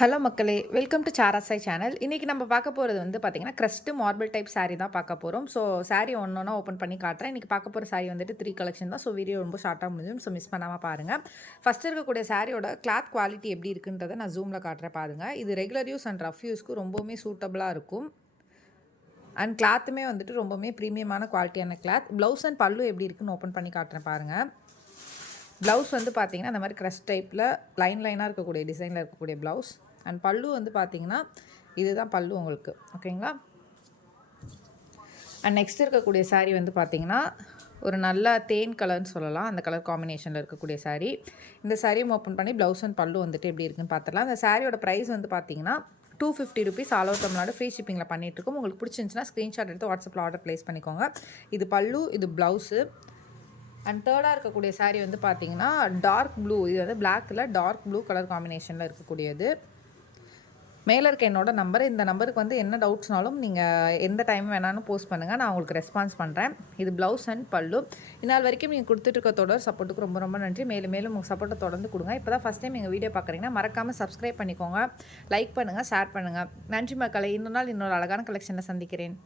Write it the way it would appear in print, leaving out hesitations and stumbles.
Hello மக்களே! Welcome to சாராசாய் channel. இன்னைக்கு நம்ம பார்க்க போறது வந்து பார்த்தீங்கன்னா, கிரஸ்ட் மார்பிள் டைப் சாரி தான் பார்க்க போறோம். ஸோ சாரி ஒண்ணொன்னா ஓப்பன் பண்ணி காட்டுறேன். இன்னைக்கு பார்க்க போற சாரி வந்துட்டு 3 கலெக்ஷன் தான். ஸோ வீடியோ ரொம்ப ஷார்ட்டா முடிஞ்சிடும். ஸோ மிஸ் பண்ணாம பாருங்க. ஃபர்ஸ்ட் இருக்கக்கூடிய சாரியோட கிளாத் குவாலிட்டி எப்படி இருக்குன்றத நான் ஜூம்ல காட்டுறேன் பாருங்க. இது ரெகுலர் யூஸ் அண்ட் ரஃப் யூஸ்க்கு ரொம்பவுமே சூட்டபிளா இருக்கும். அண்ட் கிளாத்துமே வந்துட்டு ரொம்பவுமே பிரீமியமான குவாலிட்டியான கிளாத். ப்ளவுஸ் அண்ட் பல்லு எப்படி இருக்குன்னு ஓப்பன் பண்ணி காட்டுறேன் பாருங்க. ப்ளவுஸ் வந்து பார்த்தீங்கன்னா, இந்த மாரி கிரஸ்ட் டைப்பில் லைனாக இருக்கக்கூடிய டிசைனில் இருக்கக்கூடிய ப்ளவுஸ். அண்ட் பல்லு வந்து பார்த்தீங்கன்னா, இதுதான் பல்லு உங்களுக்கு. ஓகேங்களா? அண்ட் நெக்ஸ்ட் இருக்கக்கூடிய சாரீ வந்து பார்த்தீங்கன்னா, ஒரு நல்ல தேன் கலர்னு சொல்லலாம். அந்த கலர் காம்பினேஷனில் இருக்கக்கூடிய சாரீ. இந்த சாரியும் ஓப்பன் பண்ணி ப்ளவுஸ் அண்ட் பல்லு வந்துட்டு எப்படி இருக்குன்னு பார்த்துடலாம். இந்த சாரியோட ப்ரைஸ் வந்து பார்த்தீங்கன்னா, ₹250 ஆல் ஓவர் தமிழ்நாடு ஃப்ரீ ஷிப்பிங்கில் பண்ணிகிட்ருக்கோம். உங்களுக்கு பிடிச்சிருந்துச்சுன்னா ஸ்க்ரீன்ஷாட் எடுத்து வாட்ஸ்அப்பில் ஆர்டர் ப்ளேஸ் பண்ணிக்கோங்க. இது பல்லு, இது ப்ளவுஸு. அண்ட் தேர்டாக இருக்கக்கூடிய சாரீ வந்து பார்த்தீங்கன்னா, டார்க் ப்ளூ. இது வந்து பிளாக்கில் டார்க் ப்ளூ கலர் காம்பினேஷனில் இருக்கக்கூடியது. மேலே இருக்க என்னோட நம்பர். இந்த நம்பருக்கு வந்து என்ன டவுட்ஸ்னாலும் நீங்கள் எந்த டைம் வேணாலும் போஸ்ட் பண்ணுங்கள். நான் உங்களுக்கு ரெஸ்பான்ஸ் பண்ணுறேன். இது ப்ளவுஸ் அண்ட் பல்லு. இந்நாள் வரைக்கும் நீங்கள் கொடுத்துட்டு தொடர் சப்போர்ட்டுக்கு ரொம்ப ரொம்ப நன்றி. மேலும் மேலும் உங்கள் சப்போர்ட்டை தொடர்ந்து கொடுங்க. இப்போ தான் ஃபஸ்ட் டைம் எங்கள் வீடியோ பார்க்குறீங்கன்னா மறக்காமல் சப்ஸ்கிரைப் பண்ணிக்கோங்க. லைக் பண்ணுங்கள், ஷேர் பண்ணுங்கள். நன்றி மக்களே! இன்னொரு நாள் இன்னொரு அழகான கலெக்ஷனில் சந்திக்கிறேன்.